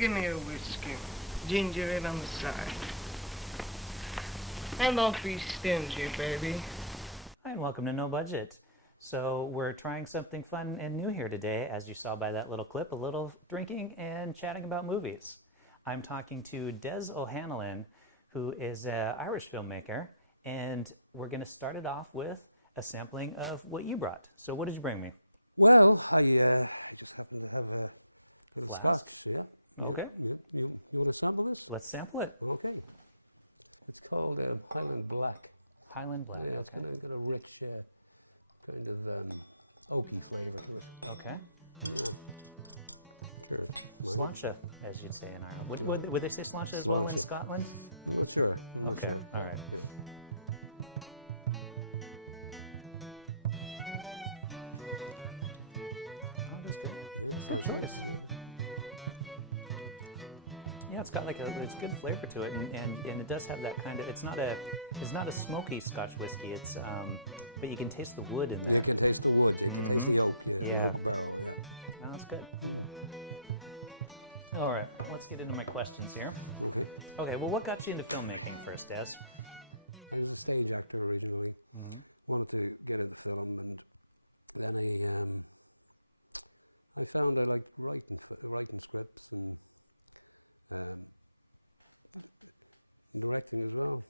Give me a whiskey. Ginger it on the side. And don't be stingy, baby. Hi, and welcome to No Budget. So we're trying something fun and new here today, as you saw by that little clip, a little drinking and chatting about movies. I'm talking to Des O'Hanlon, who is an Irish filmmaker, and we're going to start it off with a sampling of what you brought. So what did you bring me? Well, I just happen to have a little Flask? scotch, yeah. Okay. Yeah. You want to sample this? Let's sample it. Okay. It's called Highland Black. Highland Black. Yeah, it's okay. got a rich, kind of oaky flavour to it. Okay. Yeah. Cheers. Sláinte, as you'd say in Ireland. Would they say sláinte as well in Sláinte. Scotland? I'm not sure. Okay, all Yeah, right. yeah. Oh, that's good. Yeah, it's Good nice. choice. Yeah. Yeah, it's got it's good flavor to it, and it does have that kind of. It's not a smoky Scotch whiskey. It's but you can taste the wood in there. You can taste the wood. You can taste the oak. Yeah, the Yeah. oak barrel. Yeah. Oh, that's good. All right, let's get into my questions here. Okay. Okay, well, what got you into filmmaking first, Des? I was a stage actor originally. Wanted to get into film, and then I found I liked writing scripts and directing as well.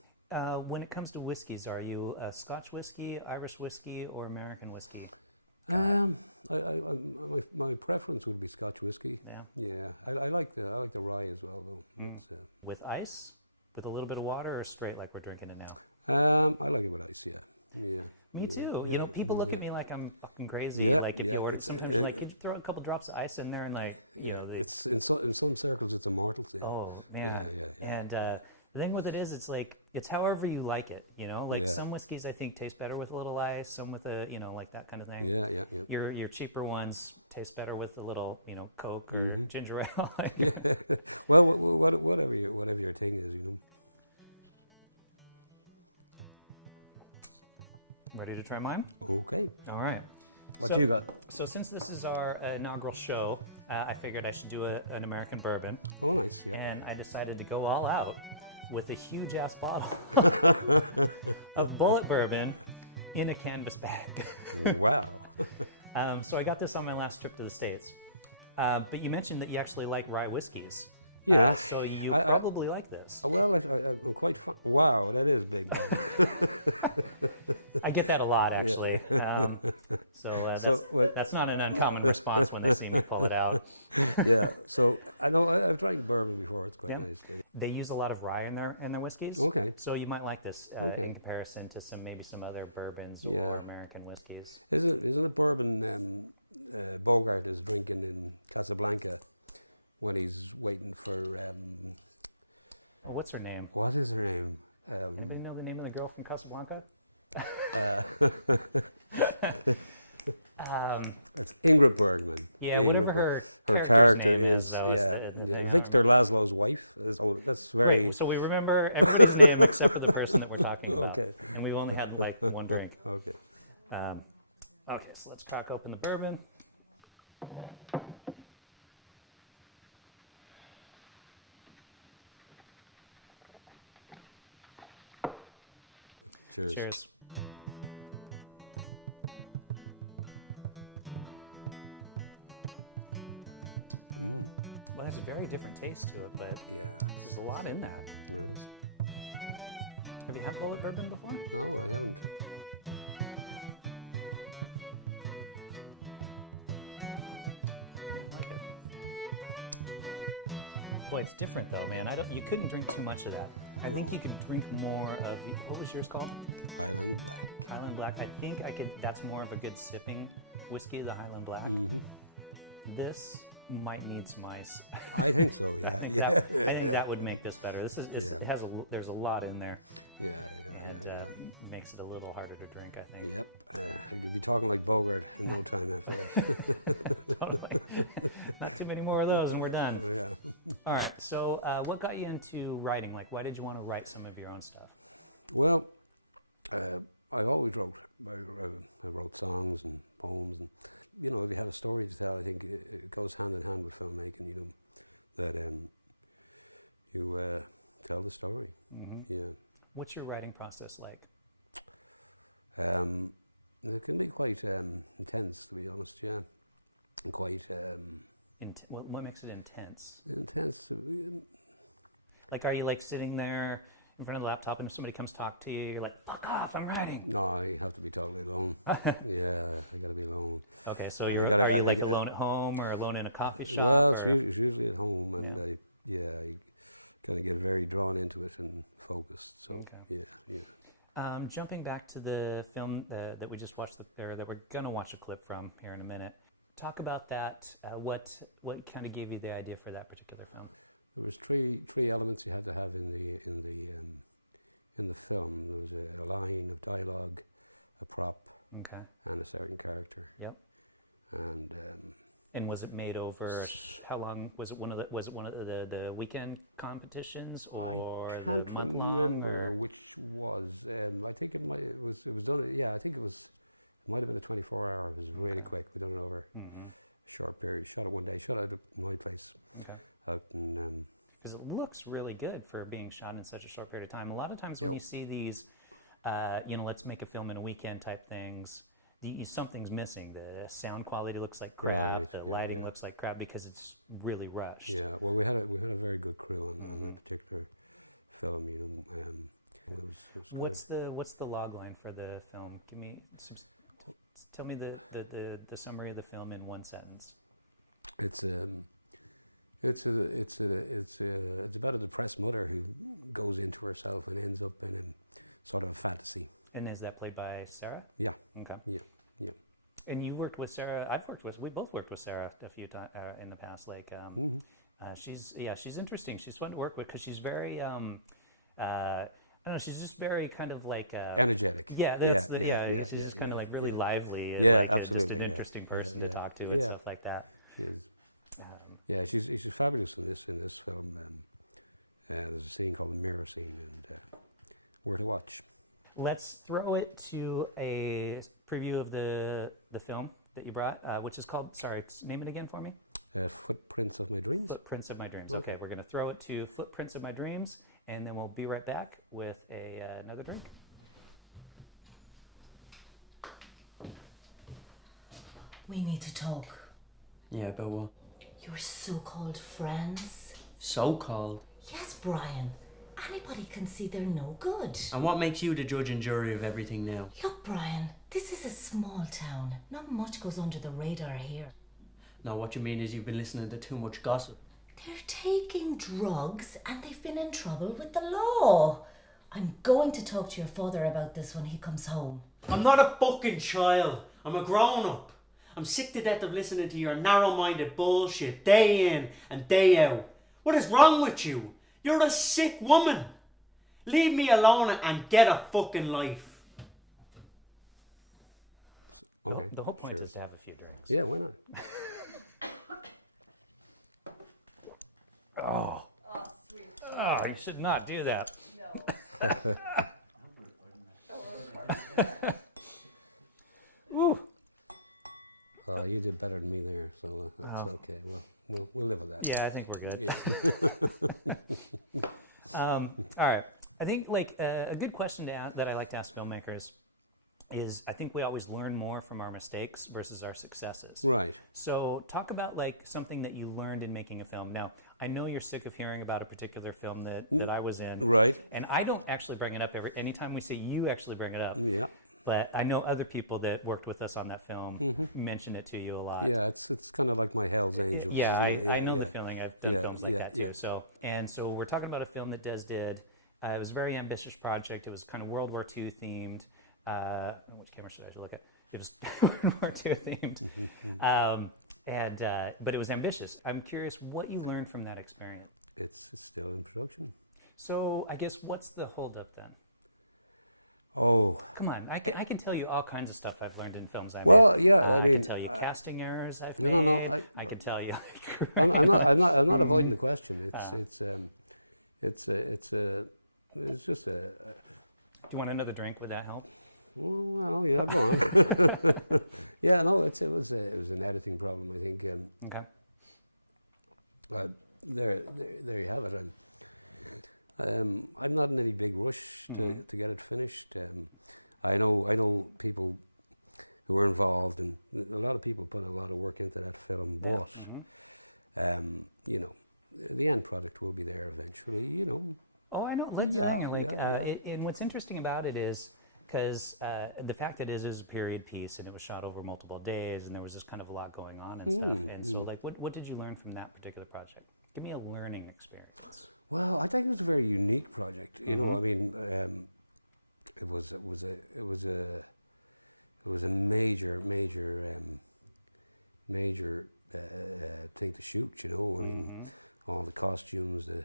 When it comes to whiskeys, are you a Scotch whiskey, Irish whiskey, or American whiskey? My preference would be Scotch whiskey. Yeah. Yeah, I like the rye as well though. It's, With ice, with a little bit of water, or straight like we're drinking it now? I like it with ice. Yeah. Yeah. Me yeah, too. Yeah, You know, people look yeah. at me like I'm fucking crazy. Yeah, Like if yeah, you order, it's- sometimes it- you're like, could you throw a couple drops of ice in there and like, you Yeah, know, it's in some circles it's a mortal sin. oh man. Yeah, And the thing with it is, it's like it's however you like it. You know, like Yeah. some whiskeys I think taste better with a little ice, some with a like that kind of thing. Yeah, yeah, yeah. Your cheaper ones taste better with a little Coke or ginger ale. Yeah. Well, whatever your thing is, you know. Ready to try mine? Okay. All right. What So- you got? So since this is our inaugural show, I figured I should do an American bourbon, Oh, nice. Yeah. and I decided to go all out with a huge ass bottle of bullet bourbon in a canvas bag. Wow. So I got this on my last trip to the States. But you mentioned that you actually like rye whiskeys. Yeah. So you I- probably like this. Well, I'm quite fun. Wow, that is big. Bob. I get that a lot, actually. what- That's not an uncommon response when they see me pull it out. Yeah. So I know I've tried bourbon before. It's quite Yeah. nice. Yeah. They use a lot of rye in their whiskeys. Okay. So you might like this Okay. in comparison to maybe some other bourbons Yeah. or American whiskeys. Isn't it bourbon Bogart is drinking in Casablanca when he's waiting for Oh, what's her name? what is her name? Anybody know the name of the girl from Casablanca? It's Ingrid Bergman. Yeah, Ingrid whatever Berg- her her character's character name is. though, Yeah, the- Victor Laszlo's wife. That's very. Right, so we remember everybody's name except for the person that we're talking about. Okay. And we've only had like one drink. Okay. Okay, so let's crack open the bourbon. Cheers. Cheers. Well, there's a very different taste to it, but Yeah. there's a lot in that. It is. Have you had bullet bourbon before? No, I haven't. I like it. Boy, it's different though, man. You couldn't drink too much of that. I think you could drink more of what was yours called? Highland Black. Highland Black. I think that's more of a good sipping whiskey, the Highland Black. This might need some ice. I think so. Yeah. I think yeah. that would make this better. This is Yeah. it has there's a lot in there, Yeah. and makes it a little harder to drink, I think. Yep. I could be talking like Bogart in no time after that. Totally. Not too many more of those, and we're done. Yeah. All right. So, what got you into writing? Like, why did you want to write some of your own stuff? Well, I always wrote. I wrote songs and poems, and if you have a story to tell, I think it goes hand in hand with filmmaking. that you tell the story. Yeah. What's your writing process like? It can be quite intense, to be honest. Yeah, and quite What makes it intense? intense. Like, are you like sitting there in front of the laptop and if somebody comes talk to you, you're like, fuck off, I'm writing? No, I have to be totally alone. Yeah, I got to be alone. Okay, so And are I you like gotta- alone at home or alone in a coffee shop? Well, or? it's usually at home, and I kind of get very drawn into it and focused. So Okay. yeah. Jumping back to the film that we just watched, or that we're gonna watch a clip from here in a minute. Talk about that. What kind of gave you the idea for that particular film? There was three elements you had to have in the film. There was a line of dialogue, a prop, Okay. and a certain character. Yep. And was it made over? How long was it? One of the weekend competitions or I can't the month long? remember which was. I think it was done. Yeah, I think it might have been a 24-hour. It was really quick. We done it over a short period. Shot it one day. Shot it at my place. Okay. Out in. Because it looks really good for being shot in such a short period of time. A lot of times when you see these, let's make a film in a weekend type things, something's missing. The sound quality looks like crap. Right, The lighting looks like crap because it's really rushed. Yeah. Well, we had a very good crew on that particular film. It was good. What's the log line for the film? Give me tell me the summary of the film in one sentence. It's about a depressed mother who goes into herself and ends up in a sort of a fantasy. And is that played by Sarah? Yeah. Okay. Yeah. And you worked with Sarah. We both worked with Sarah a few times in the past. Like, she's interesting. She's fun to work with because she's very, I don't know. She's just very kind of like energetic. Yeah, she's just kind of like really lively. And absolutely. Just an interesting person to talk to and stuff like that. She is. Yeah, she's fabulous in this film. There's a scene called the mirror scene, and we're to watch. Let's throw it to a preview of the film that you brought, which is called. Sorry, name it again for me. Footprints of My Dreams. Footprints of My Dreams. Okay, we're going to throw it to Footprints of My Dreams, and then we'll be right back with another drink. We need to talk. Yeah, about what? Your so-called friends. So-called? Yes, Brian. Anybody can see they're no good. And what makes you the judge and jury of everything now? Look, Brian, this is a small town. Not much goes under the radar here. No, what you mean is you've been listening to too much gossip. They're taking drugs and they've been in trouble with the law. I'm going to talk to your father about this when he comes home. I'm not a fucking child. I'm a grown-up. I'm sick to death of listening to your narrow-minded bullshit day in and day out. What is wrong with you? You're a sick woman. Leave me alone and get a fucking life. Okay. The whole point sure. is to have a few drinks. Yeah, why not? Oh, sweet. Oh, you should not do that. No. Ooh. You did better than me there, so that's okay. Well, we'll live with that. Yeah, I think we're good. Yeah. All right. I think like a good question that I like to ask filmmakers is I think we always learn more from our mistakes versus our successes. Right. So talk about like something that you learned in making a film. Now, I know you're sick of hearing about a particular film that I was in. Right. And I don't actually bring it up anytime we say you actually bring it up. Yeah. But I know other people that worked with us on that film mention it to you a lot. Yeah, it's kind of like my Hell's Angels. Yeah, isn't it? I know the feeling. I've done films like that too. Yeah. So we're talking about a film that Des did. It was a very ambitious project. It was kind of World War II themed. Which camera should I look at? It was World War II themed. But it was ambitious. I'm curious what you learned from that experience. It's still in production. So I guess what's the holdup then? Oh. Come on, I can tell you all kinds of stuff I've learned in films I've Well, made. yeah, I I mean, can tell you casting errors I've no, made. no, I can tell you. I'm not avoiding the question. It's just a. Do you want another drink? Would that help? Well, yeah, go on. Yeah, no, it was an editing problem. I think. Okay. there you have it. And I'm not in any big rush to get it finished. I know people who were involved, and a lot of people put a lot of work into that film. But you know, the end product will be there eventually. You know. Oh, I know. Let's Yeah, like, yeah, yeah. and what's interesting about it is because the fact that it is a period piece and it was shot over multiple days, and there was just kind of a lot going on and stuff. And so, like, what did you learn from that particular project? Give me a learning experience. Well, I think it was a very unique project. You know, I mean, it was a major thing to shoot. You know, I mean, all the costumes, the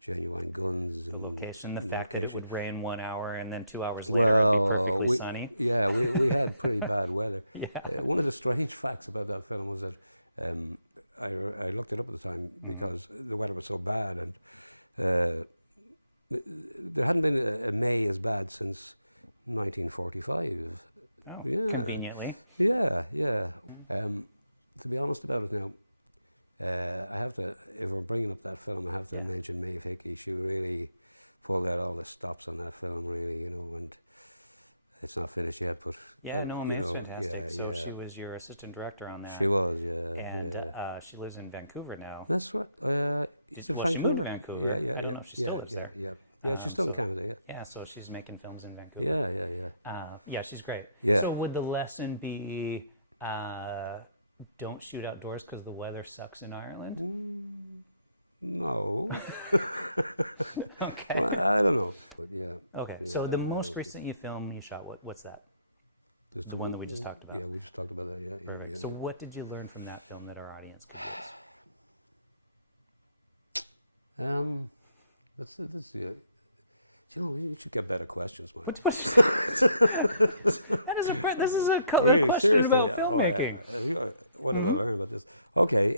genuine guns, The and location, the and fact that it location. would rain 1 hour and then 2 hours later it would be perfectly sunny. Yeah, we had pretty bad weather. Yeah. One of the strange facts about that film was that I looked it up at the time because the weather was so bad, and there hadn't been a May as bad since 1945. Oh, Yeah. conveniently. Yeah, yeah. To be honest about it now, I have to, if we're bringing up that film, I have to mention Maeve Hickey. She really pulled out all the stops on that film, really, you know, and it's not finished yet, but... Yeah, no, Maeve's you know, fantastic. So yeah. she was your assistant director on that. She was, yeah. And yeah. she lives in Vancouver now. That's right. Is it Well, she moved to Vancouver? Vancouver. Yeah, yeah, I don't yeah. know if she still yeah, lives yeah, there. Yeah, yeah. She's still in so- Canada, yeah. Yeah, so she's making films in Vancouver. Yeah, yeah, yeah. Yeah, she's great. Yeah. So would the lesson be don't shoot outdoors because the weather sucks in Ireland? No. Okay. Well, I don't know. But yeah. Okay. Yeah, So the I most don't recent film you shot, what's that? Just The one that we just talked about. Yeah, we just talked about that, yeah. Perfect. Yeah, So yeah. what did you learn from that film that our audience could use? You know, you should get better questions, Mike. This is a Really, question seriously, about filmmaking. What did I learn about this? Okay,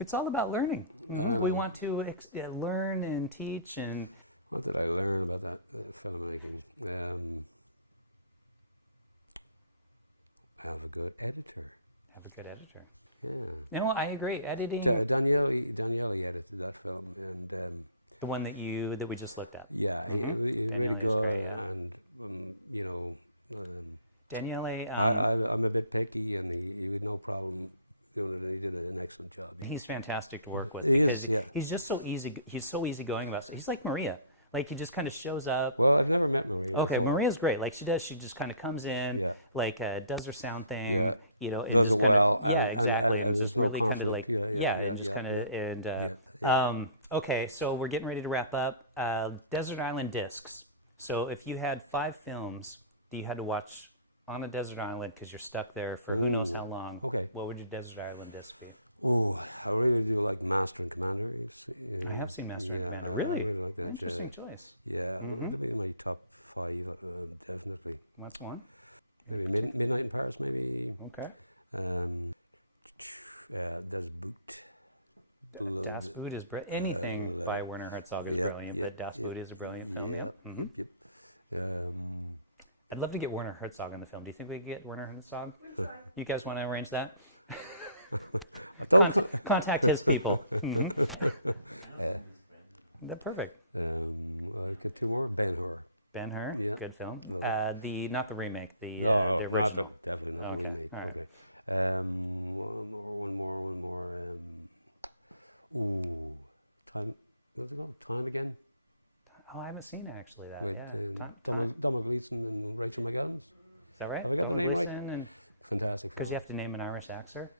It's all about learning. I We know. want to learn and teach and what did I learn about that filmmaking? Have a good editor. have a good editor. Yeah. No, I agree. Editing, Daniele edited that film, and the one that we just looked at. yeah, he's really Daniele's good, great, yeah. and you know, Daniele, I'm a bit picky, and he had no problem doing it, and he did an excellent job. he's fantastic to work with. He because is, yeah. He's just so easy. He's so easygoing about it. He's like Maria. Like he just kind of shows up. Well, I've never met Maria. Okay, before. Maria's great. Like she just kind of comes in, Yeah. like does her sound thing, Yeah. you know, and Does just it kinda- well, yeah, and exactly. there's just no really kind of conflict. like, Yeah, and just kind of and yeah. okay, so we're getting ready to wrap up. Desert Island Discs. So if you had 5 films that you had to watch on a desert island because you're stuck there for who knows Ooh, how long, okay. what would your desert island disc be? Oh, I really do like Master and Commander. I have seen Master and yeah, Commander. I Really? really like that. Interesting choice. Yeah, it'll be in my top 5, definitely. That's one. Maybe Midnight in Paris, maybe. Okay. Das Boot. Das Boot is anything by Werner Herzog is yeah, brilliant, yeah, but Das yeah. Boot is a brilliant film. Yeah, Mhm. yep. I'd love to get Werner Herzog in the film. Do you think we could get Werner Herzog? You guys want to arrange that? I don't. Contact his people. They're perfect. I get 2 more. Ben-Hur. Ben-Hur, Yeah. good film. Love not the remake, the No, original. not definitely not Okay, the remake. all right. Okay. One more. Ooh, time. What's it called? Time Again Oh, I haven't seen actually that. with yeah. Donald Gleeson and Rachel McAdams. Is that right? Have I got the name right? Because Fantastic film. you have to name an Irish actor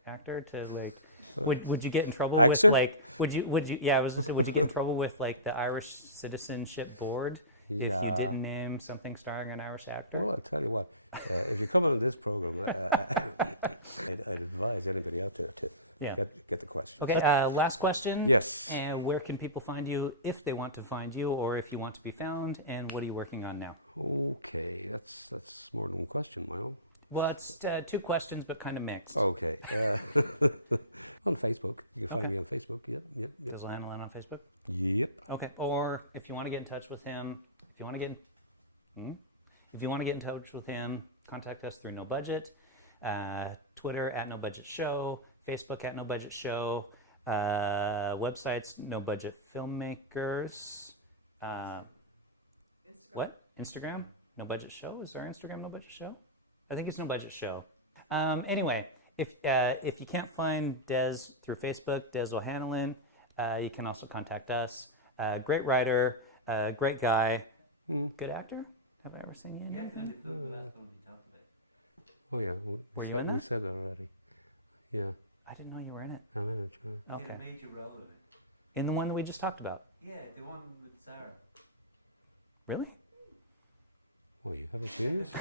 to like. Would you get in trouble Actor? with like? Would you? Yeah, I was gonna say, would you get in trouble with like the Irish Citizenship Board if you Yeah. didn't name something starring an Irish actor? Well, I'll tell you what. If you come on this program, I'd advise anybody out there to Yeah. get the question. Okay, last question. Yes. And where can people find you if they want to find you, or if you want to be found? And what are you working on now? Okay, that's more than one question, Milo. Well, it's 2 questions, but kind of mixed. Okay. On Facebook. You can find Okay. me on Facebook. Yep. Des O'Hanlon on Facebook. Yep. Okay. Or if you want to get in touch with him, if you want to get in touch with him, contact us through No Budget, Twitter @NoBudgetShow, Facebook @NoBudgetShow. Websites, No Budget Filmmakers. What? Instagram? No Budget Show? Is our Instagram No Budget Show? I think it's No Budget Show. Anyway, if you can't find Des through Facebook, Des O'Hanlon, you can also contact us. Great writer, great guy, good actor. Have I ever seen you in anything? Oh yeah, Were you in that? we said that already. Yeah, I didn't know you were in it. I'm in it. Yeah. Okay. In a major role in it. In the one that we just talked about. Yeah, the one with Sarah. Really? Oh, you haven't seen this?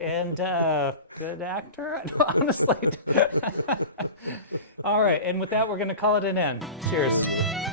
And good actor, honestly. All right, and with that, we're going to call it an end. Cheers. Isn't it?